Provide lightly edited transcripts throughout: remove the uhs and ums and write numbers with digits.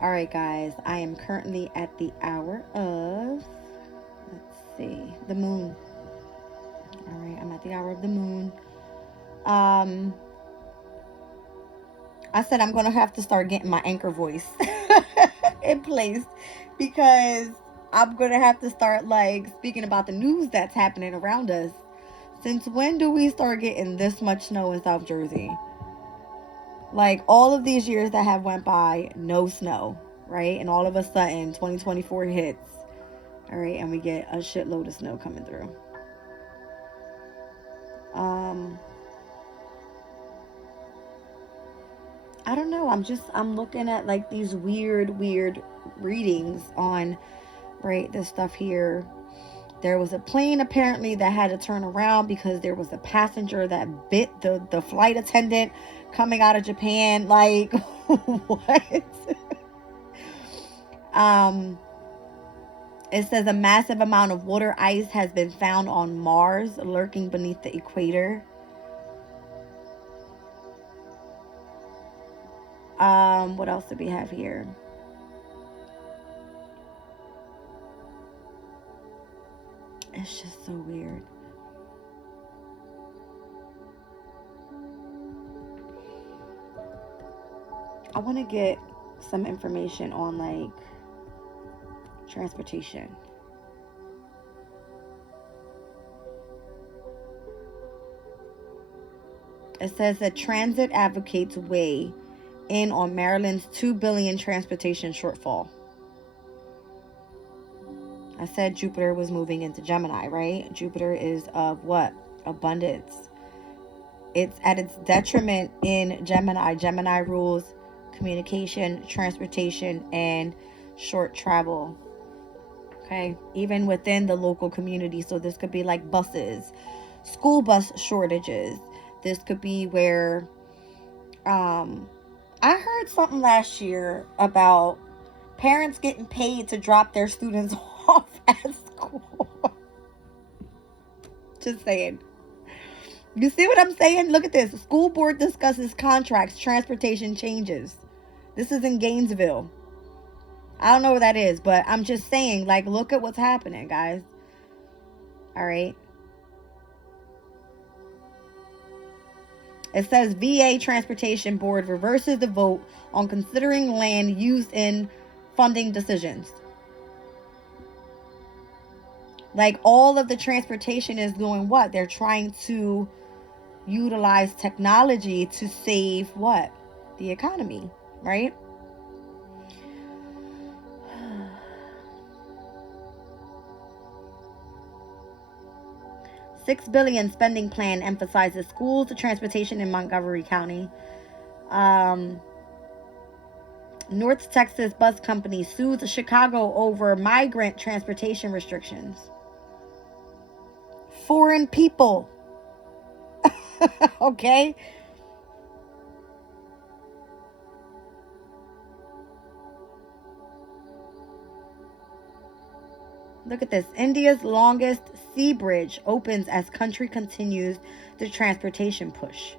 All right, guys, I am currently at the hour of, let's see, the moon. All right, I'm at the hour of the moon. Um, I said I'm gonna have to start getting my anchor voice in place because I'm gonna have to start like speaking about the news that's happening around us. Since when do we start getting this much snow in South Jersey? Like all of these years that have went by, no snow, right? And all of a sudden, 2024 hits, all right, and we get a shitload of snow coming through. Um, I don't know. I'm looking at like these weird readings on right this stuff here. There was a plane apparently that had to turn around because there was a passenger that bit the flight attendant coming out of Japan. Like what? um it says a massive amount of water ice has been found on Mars lurking beneath the equator. What else do we have here? It's just so weird. I want to get some information on like transportation. It says that transit advocates weigh in on Maryland's 2 billion transportation shortfall. I said Jupiter was moving into Gemini, right? Jupiter is of what? Abundance. It's at its detriment in Gemini. Gemini rules communication, transportation, and short travel. Okay, even within the local community. So this could be like buses, school bus shortages. This could be where um I heard something last year about parents getting paid to drop their students off at school. Just saying. You see what I'm saying? Look at this. The school board discusses contracts, transportation changes. This is in Gainesville. I don't know what that is, but I'm just saying, like, look at what's happening, guys. All right. It says VA Transportation Board reverses the vote on considering land used in funding decisions. Like all of the transportation is doing what? They're trying to utilize technology to save what? The economy, right? $6 billion spending plan emphasizes schools, transportation in Montgomery County. Um, North Texas bus company sues Chicago over migrant transportation restrictions. Foreign people. Okay. Look at this. India's longest sea bridge opens as country continues the transportation push.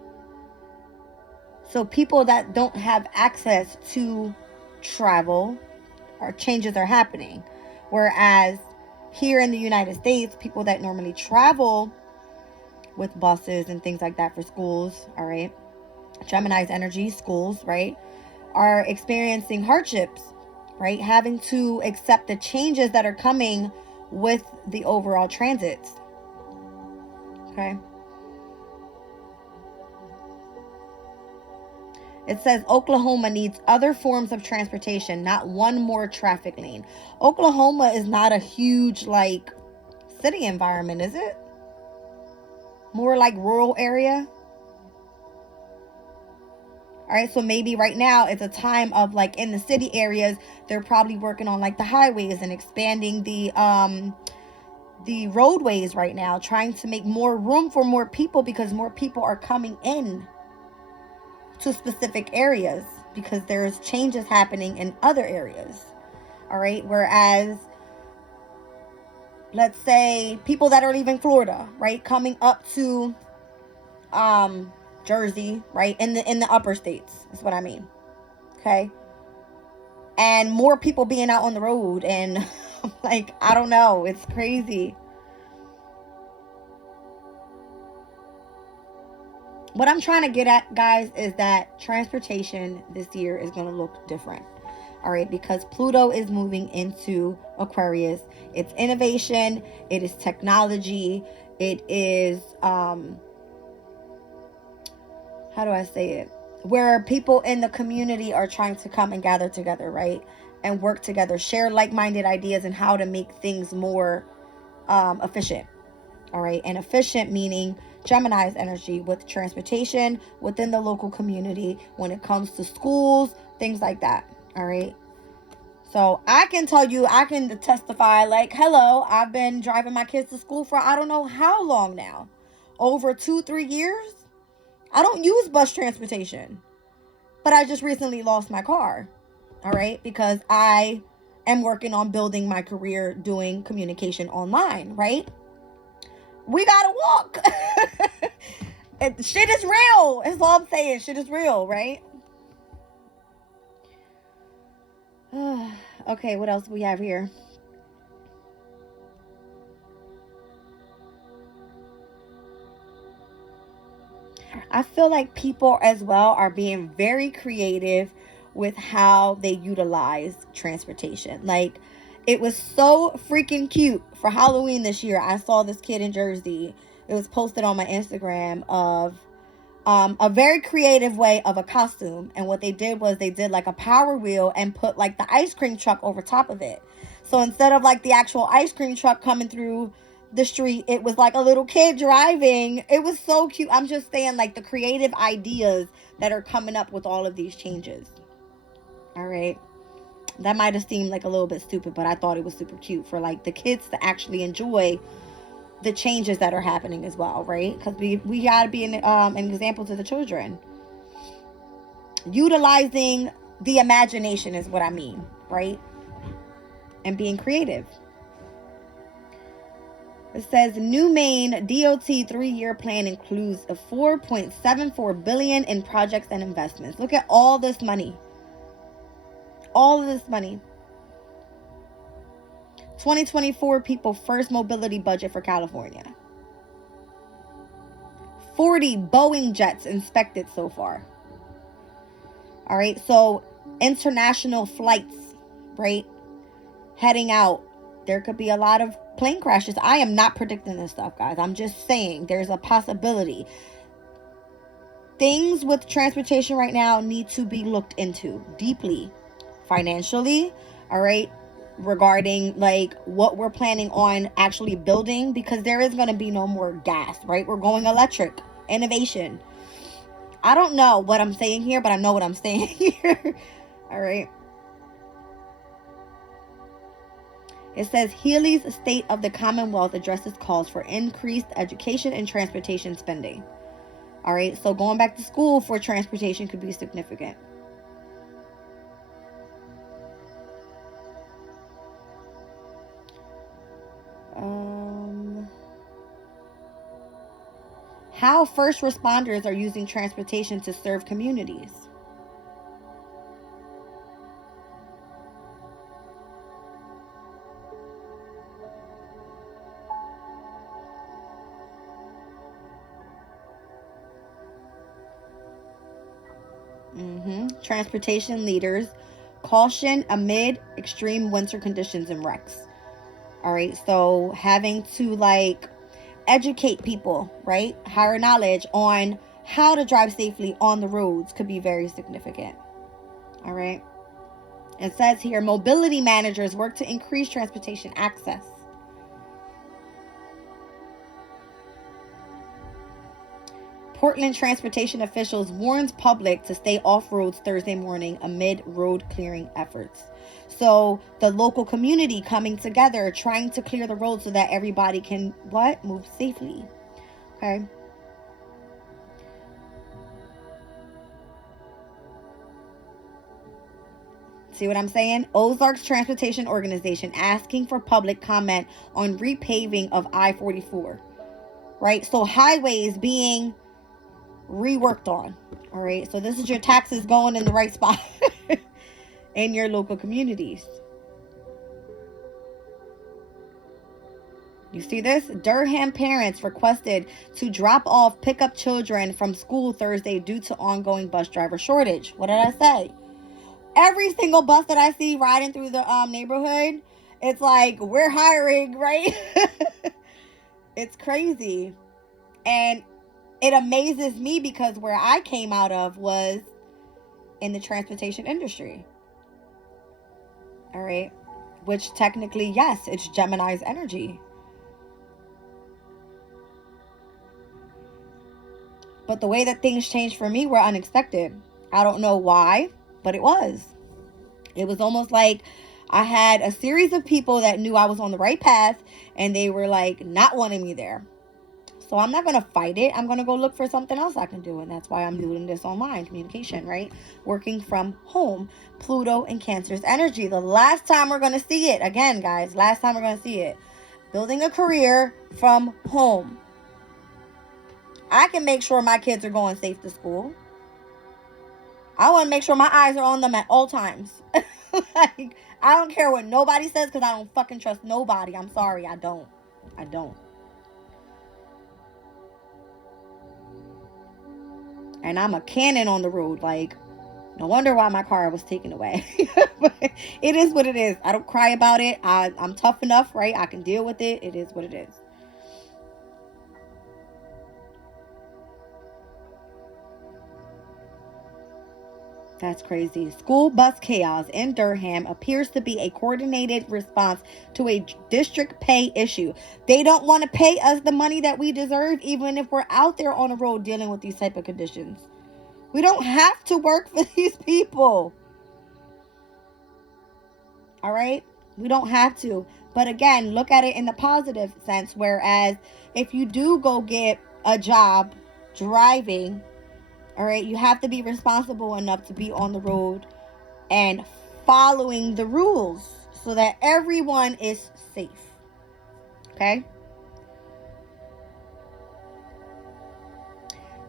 So people that don't have access to travel or changes are happening. Whereas here in the United States, people that normally travel with buses and things like that for schools, all right, Gemini's energy, schools, right, are experiencing hardships, right, having to accept the changes that are coming with the overall transits. Okay. It says Oklahoma needs other forms of transportation, not one more traffic lane. Oklahoma is not a huge like city environment, is it? More like rural area. All right, so maybe right now it's a time of like in the city areas, they're probably working on like the highways and expanding the roadways right now, trying to make more room for more people because more people are coming in to specific areas because there's changes happening in other areas. All right, whereas let's say people that are leaving Florida, right, coming up to Jersey, right, in the upper states is what I mean. Okay. and more people being out on the road. And I'm like, I don't know. It's crazy. What I'm trying to get at, guys, is that transportation this year is going to look different. All right, because Pluto is moving into Aquarius. It's innovation, it is technology, it is how do I say it? Where people in the community are trying to come and gather together, right? And work together, share like-minded ideas and how to make things more efficient. All right, and efficient meaning Gemini's energy with transportation within the local community when it comes to schools, things like that. All right. So I can tell you, I can testify like, hello, I've been driving my kids to school for I don't know how long now. Over 2-3 years. I don't use bus transportation. But I just recently lost my car. All right. Because I am working on building my career doing communication online. Right. We gotta walk. Shit is real. That's all I'm saying. Shit is real, right? Okay, what else do we have here? I feel like people as well are being very creative with how they utilize transportation. Like, it was so freaking cute for Halloween this year. I saw this kid in Jersey. It was posted on my Instagram of a very creative way of a costume. And what they did was they did like a power wheel and put like the ice cream truck over top of it. So instead of like the actual ice cream truck coming through the street, it was like a little kid driving. It was so cute. I'm just saying, like, the creative ideas that are coming up with all of these changes. All right. That might have seemed like a little bit stupid, but I thought it was super cute for like the kids to actually enjoy the changes that are happening as well, right? Because we got to be an example to the children. Utilizing the imagination is what I mean, right? And being creative. It says new Maine DOT 3-year plan includes a $4.74 billion in projects and investments. Look at all this money. All of this money. 2024 people first mobility budget for California. 40 Boeing jets inspected so far. All right, so international flights, right? Heading out. There could be a lot of plane crashes. I am not predicting this stuff, guys. I'm just saying there's a possibility. Things with transportation right now need to be looked into deeply, financially, all right, regarding like what we're planning on actually building, because there is going to be no more gas, right? We're going electric. Innovation. I don't know what I'm saying here, but I know what I'm saying here. All right. It says Healy's State of the Commonwealth addresses calls for increased education and transportation spending. All right, so going back to school for transportation could be significant. How first responders are using transportation to serve communities. Transportation leaders caution amid extreme winter conditions and wrecks. All right, so having to like educate people, right? Higher knowledge on how to drive safely on the roads could be very significant. All right. It says here, mobility managers work to increase transportation access. Portland transportation officials warns public to stay off roads Thursday morning amid road clearing efforts. So the local community coming together, trying to clear the road so that everybody can move safely. Okay. See what I'm saying? Ozarks Transportation Organization asking for public comment on repaving of I-44. Right? So highways being reworked on. All right, so this is your taxes going in the right spot. in your local communities. You see this? Durham parents requested to drop off pickup children from school Thursday due to ongoing bus driver shortage. What did I say? Every single bus that I see riding through the neighborhood, it's like, we're hiring, right? It's crazy. And it amazes me because where I came out of was in the transportation industry. All right. Which technically, yes, it's Gemini's energy. But the way that things changed for me were unexpected. I don't know why, but it was. It was almost like I had a series of people that knew I was on the right path, and they were like not wanting me there. So I'm not going to fight it. I'm going to go look for something else I can do. And that's why I'm doing this online communication, right? Working from home. Pluto and Cancer's energy. The last time we're going to see it, again, guys, last time we're going to see it. Building a career from home. I can make sure my kids are going safe to school. I want to make sure my eyes are on them at all times. Like, I don't care what nobody says because I don't fucking trust nobody. I'm sorry, I don't. And I'm a cannon on the road. Like, no wonder why my car was taken away. But it is what it is. I don't cry about it. I'm tough enough, right? I can deal with it. It is what it is. That's crazy. School bus chaos in Durham appears to be a coordinated response to a district pay issue. They don't want to pay us the money that we deserve, even if we're out there on the road dealing with these type of conditions. We don't have to work for these people. All right? We don't have to. But again, look at it in the positive sense. Whereas if you do go get a job driving, all right, you have to be responsible enough to be on the road and following the rules so that everyone is safe. Okay?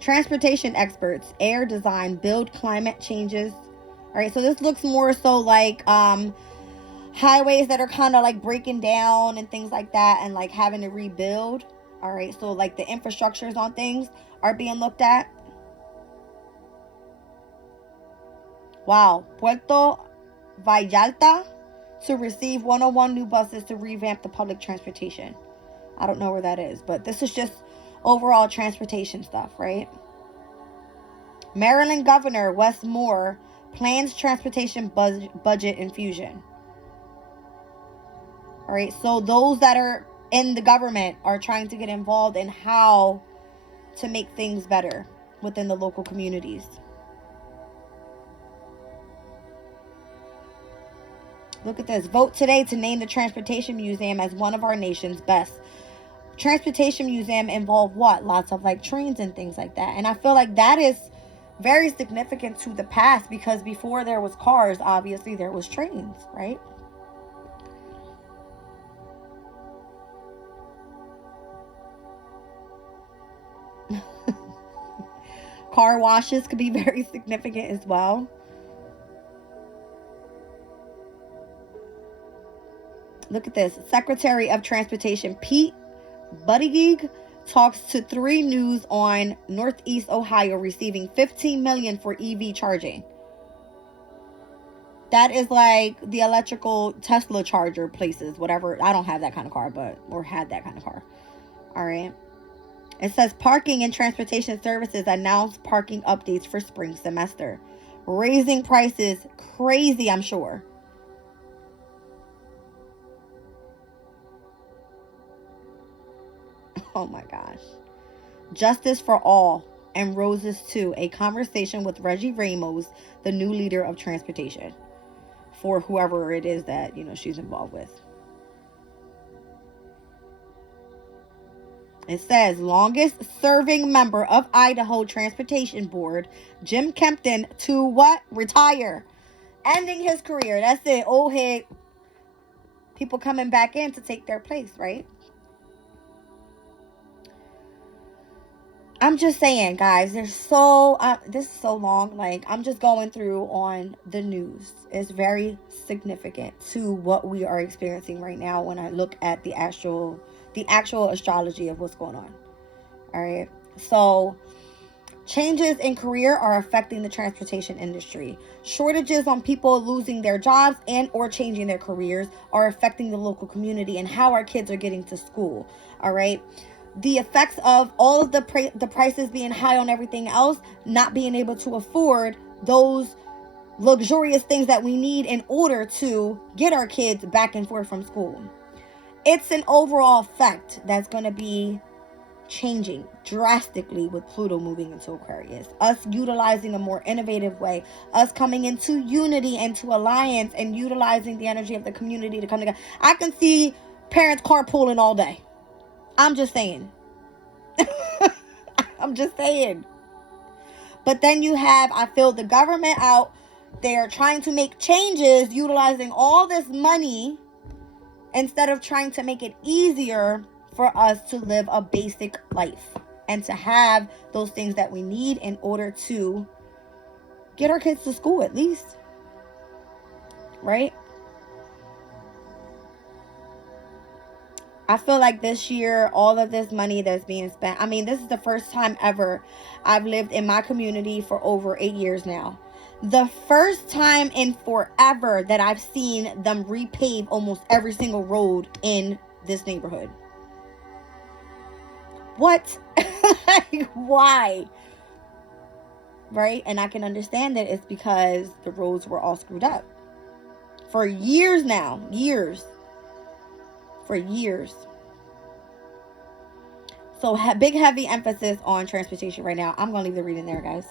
Transportation experts, air design, build climate changes. All right, so this looks more so like highways that are kind of like breaking down and things like that and like having to rebuild. All right, so like the infrastructures on things are being looked at. Wow. Puerto Vallarta to receive 101 new buses to revamp the public transportation. I don't know where that is, but this is just overall transportation stuff, right? Maryland Governor Wes Moore plans transportation budget infusion. All right, so those that are in the government are trying to get involved in how to make things better within the local communities. Look at this. Vote today to name the Transportation Museum as one of our nation's best. Transportation Museum involve what? Lots of like trains and things like that. And I feel like that is very significant to the past because before there was cars, obviously there was trains, right? Car washes could be very significant as well. Look at this. Secretary of Transportation Pete Buttigieg talks to 3 News on Northeast Ohio receiving $15 million for EV charging. That is like the electrical Tesla charger places, whatever. I don't have that kind of car, or had that kind of car. All right. It says Parking and Transportation Services announced parking updates for spring semester. Raising prices crazy, I'm sure. Oh my gosh. Justice for All and Roses Too. A conversation with Reggie Ramos, the new leader of transportation. For whoever it is that, she's involved with. It says, longest serving member of Idaho Transportation Board, Jim Kempton, to what? Retire. Ending his career. That's it. Old head. People coming back in to take their place, right? I'm just saying, guys, this is so long. Like, I'm just going through on the news. It's very significant to what we are experiencing right now when I look at the actual astrology of what's going on. All right. So, changes in career are affecting the transportation industry. Shortages on people losing their jobs and or changing their careers are affecting the local community and how our kids are getting to school. All right. The effects of all of the prices being high on everything else, not being able to afford those luxurious things that we need in order to get our kids back and forth from school. It's an overall effect that's going to be changing drastically with Pluto moving into Aquarius. Us utilizing a more innovative way, us coming into unity, into alliance, and utilizing the energy of the community to come together. I can see parents carpooling all day. I'm just saying. I'm just saying. But then you have, I feel, the government out there trying to make changes, utilizing all this money instead of trying to make it easier for us to live a basic life and to have those things that we need in order to get our kids to school at least. Right? I feel like this year, all of this money that's being spent, I mean, this is the first time ever. I've lived in my community for over 8 years now. The first time in forever that I've seen them repave almost every single road in this neighborhood. What? Like, why? Right? And I can understand that it's because the roads were all screwed up. For years now. Years. For years. So big heavy emphasis on transportation right now. I'm going to leave the reading there, guys.